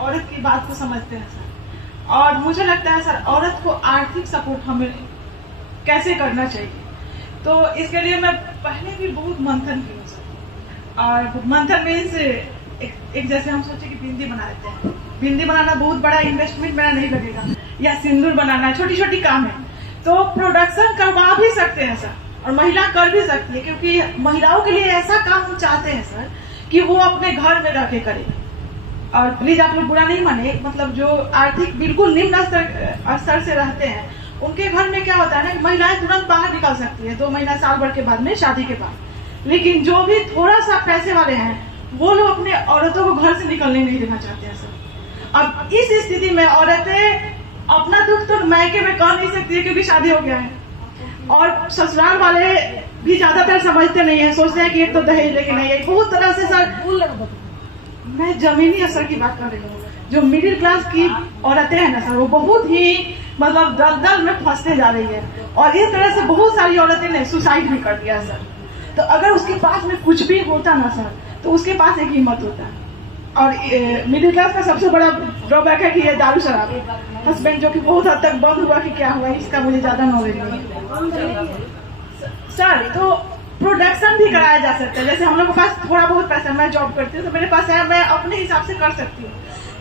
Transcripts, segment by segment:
औरत की बात को समझते हैं सर। और मुझे लगता है सर औरत को आर्थिक सपोर्ट हमें कैसे करना चाहिए, तो इसके लिए मैं पहले भी बहुत मंथन की हूँ सर। और मंथन में से एक जैसे हम सोचे कि बिंदी बना लेते हैं, बिंदी बनाना बहुत बड़ा इन्वेस्टमेंट मेरा नहीं लगेगा, या सिंदूर बनाना, छोटी छोटी काम है तो प्रोडक्शन करवा भी सकते हैं सर, और महिला कर भी सकती है, क्योंकि महिलाओं के लिए ऐसा काम हम चाहते हैं सर कि वो अपने घर में रह के करे। और प्लीज आप लोग बुरा नहीं माने, मतलब जो आर्थिक बिल्कुल निम्न स्तर से रहते हैं उनके घर में क्या होता है ना कि महिलाएं तुरंत बाहर निकल सकती है 2 महीना साल भर के बाद में शादी के बाद, लेकिन जो भी थोड़ा सा पैसे वाले हैं वो लोग अपने औरतों को घर से निकलने नहीं देना चाहते हैं सर। अब इस स्थिति में औरतें अपना दुख तो मायके में कह नहीं सकती है क्योंकि शादी हो गया है, और ससुराल वाले भी ज्यादातर समझते नहीं है, सोचते हैं कि एक तो दहेज लेके नहीं है। बहुत तरह से सर मैं जमीनी असर की बात कर रही हूँ, जो मिडिल क्लास की औरतें हैं ना सर वो बहुत ही मतलब दलदल में फंसते जा रही है, और इस तरह से बहुत सारी औरतें ने सुसाइड भी कर दिया सर। तो अगर उसके पास में कुछ भी होता ना सर तो उसके पास एक हिम्मत होता है। और मिडिल क्लास का सबसे बड़ा ड्रॉबैक है कि ये दारू शराब हस्बैंड, जो कि बहुत हद तक बंद हुआ कि क्या हुआ इसका मुझे ज्यादा नॉलेज नहीं है सर। तो प्रोडक्शन भी कराया जा सकता है, जैसे हम लोग के पास थोड़ा बहुत पैसा, मैं जॉब करती हूँ तो मेरे पास है, मैं अपने हिसाब से कर सकती हूँ,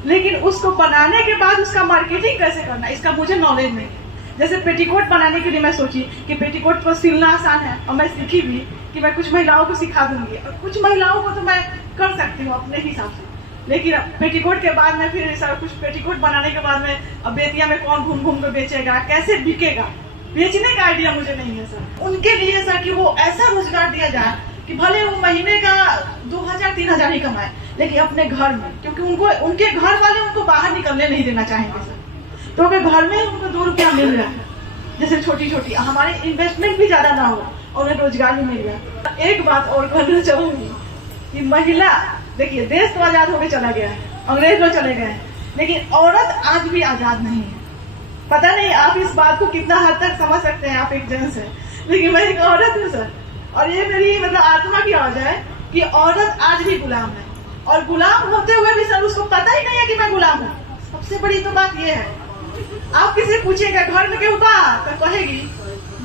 लेकिन उसको बनाने के बाद उसका मार्केटिंग कैसे करना इसका मुझे नॉलेज नहीं है। जैसे पेटीकोट बनाने के लिए मैं सोची कि पेटीकोट को सिलना आसान है, और मैं सीखी भी कि मैं कुछ महिलाओं को सिखा दूंगी, और कुछ महिलाओं को तो मैं कर सकती हूँ अपने हिसाब से, लेकिन पेटीकोट के बाद में फिर सर कुछ पेटीकोट बनाने के बाद में अब बेतिया में कौन घूम घूम कर बेचेगा, कैसे बिकेगा, बेचने का आइडिया मुझे नहीं है सर। उनके लिए सर कि वो ऐसा रोजगार दिया जाए कि भले वो महीने का 2000-3000 ही कमाए, लेकिन अपने घर में, क्योंकि उनको उनके घर वाले उनको बाहर निकलने नहीं देना चाहेंगे सर, तो अगर घर में उनको 2 रुपया मिल रहा है, जैसे छोटी छोटी हमारे इन्वेस्टमेंट भी ज्यादा ना हो और उन्हें रोजगार भी मिल रहा है। एक बात और कहना चाहूंगी कि महिला, देखिए देश तो आजाद होकर चला गया है, अंग्रेज लोग चले गए हैं, लेकिन औरत आज भी आजाद नहीं है। पता नहीं आप इस बात को कितना हद तक समझ सकते हैं, आप एक जेंट्स हैं, लेकिन मैं एक औरत हूँ सर, और ये मेरी मतलब आत्मा की आवाज है कि औरत आज भी गुलाम है, और गुलाम होते हुए भी सर उसको पता ही नहीं है कि मैं गुलाम हूँ। सबसे बड़ी तो बात ये है, आप किसी पूछिएगा घर में क्यों बा तो कहेगी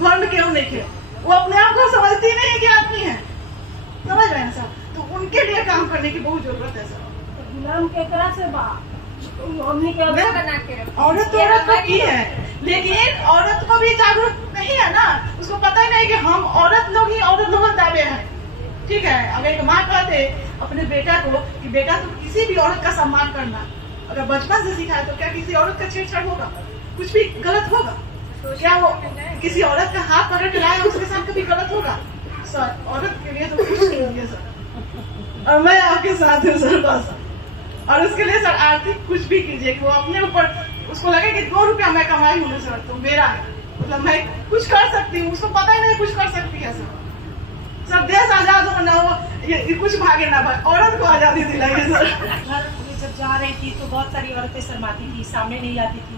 घर में क्यों नहीं थे, वो अपने आप को समझती नहीं है कि आदमी है, समझ रहे हैं सर। तो उनके लिए काम करने की बहुत जरूरत है सर। गुलाम के तरह से बा औरत तो औरत को की है, लेकिन औरत को भी जागरूक नहीं है ना, उसको पता ही नहीं कि हम औरत लोग ही औरत लोग दावे हैं। ठीक है, अगर एक माँ कहते अपने बेटा को कि बेटा तुम किसी भी औरत का सम्मान करना, अगर बचपन से सिखाए तो क्या किसी औरत का छेड़छाड़ होगा, कुछ भी गलत होगा? तो क्या वो किसी औरत का हाथ पकड़ के लाए उसके साथ कभी गलत होगा? सर औरत के लिए तो कुछ नहीं है सर, और मैं आपके साथ हूँ सर बस। और उसके लिए सर आर्थिक कुछ भी कीजिए कि वो अपने ऊपर उसको लगे कि 2 रुपया मैं कमाई हूँ सर तो मेरा है, मतलब मैं कुछ कर सकती हूँ, उसको पता ही नहीं कुछ कर सकती है सर। सब देश आजाद हो ना हो, ये कुछ भागे ना भागे, औरत को आजादी दिलाइए सर। घर में जब जा रही थी तो बहुत सारी औरतें शर्माती थी, सामने नहीं आती थी।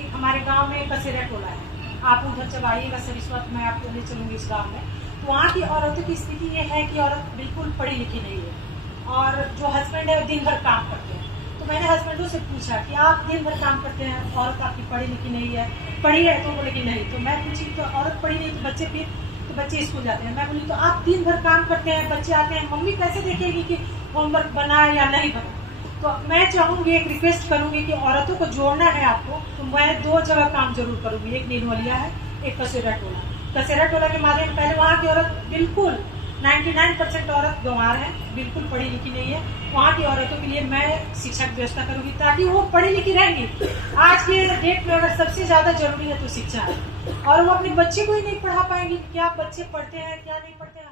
एक हमारे गांव में कसेरा टोला है, आप उधर जब आइएगा सर इस वक्त मैं आपको ले चलूंगी इस गाँव में, तो वहाँ की औरतों की स्थिति ये है कि औरत बिल्कुल पढ़ी लिखी नहीं है, और जो हस्बैंड है वो दिन भर काम करते हैं। तो मैंने हस्बैंडों से पूछा कि आप दिन भर काम करते हैं, औरत आपकी पढ़ी लिखी नहीं है, पढ़ी है तो बोले कि नहीं। तो मैं पूछी तो औरत पढ़ी नहीं तो बच्चे फिर तो बच्चे स्कूल जाते हैं। मैं बोली तो आप दिन भर काम करते हैं, बच्चे आते हैं, मम्मी कैसे देखेगी कि होमवर्क बना या नहीं बना? तो मैं चाहूँगी, एक रिक्वेस्ट करूँगी कि औरतों को जोड़ना है आपको, तो मैं 2 जगह काम जरूर करूँगी, एक नीनवलिया है, एक कसेरा टोला। कसेरा टोला के माध्यम पहले वहाँ की औरत बिल्कुल 99% औरत गंवार है, बिल्कुल पढ़ी लिखी नहीं है। वहाँ की औरतों के लिए मैं शिक्षा की व्यवस्था करूंगी ताकि वो पढ़ी लिखी रहेंगी। आज के डेट में अगर सबसे ज्यादा जरूरी है तो शिक्षा है, और वो अपने बच्चे को ही नहीं पढ़ा पाएंगी। क्या बच्चे पढ़ते हैं क्या नहीं पढ़ते हैं।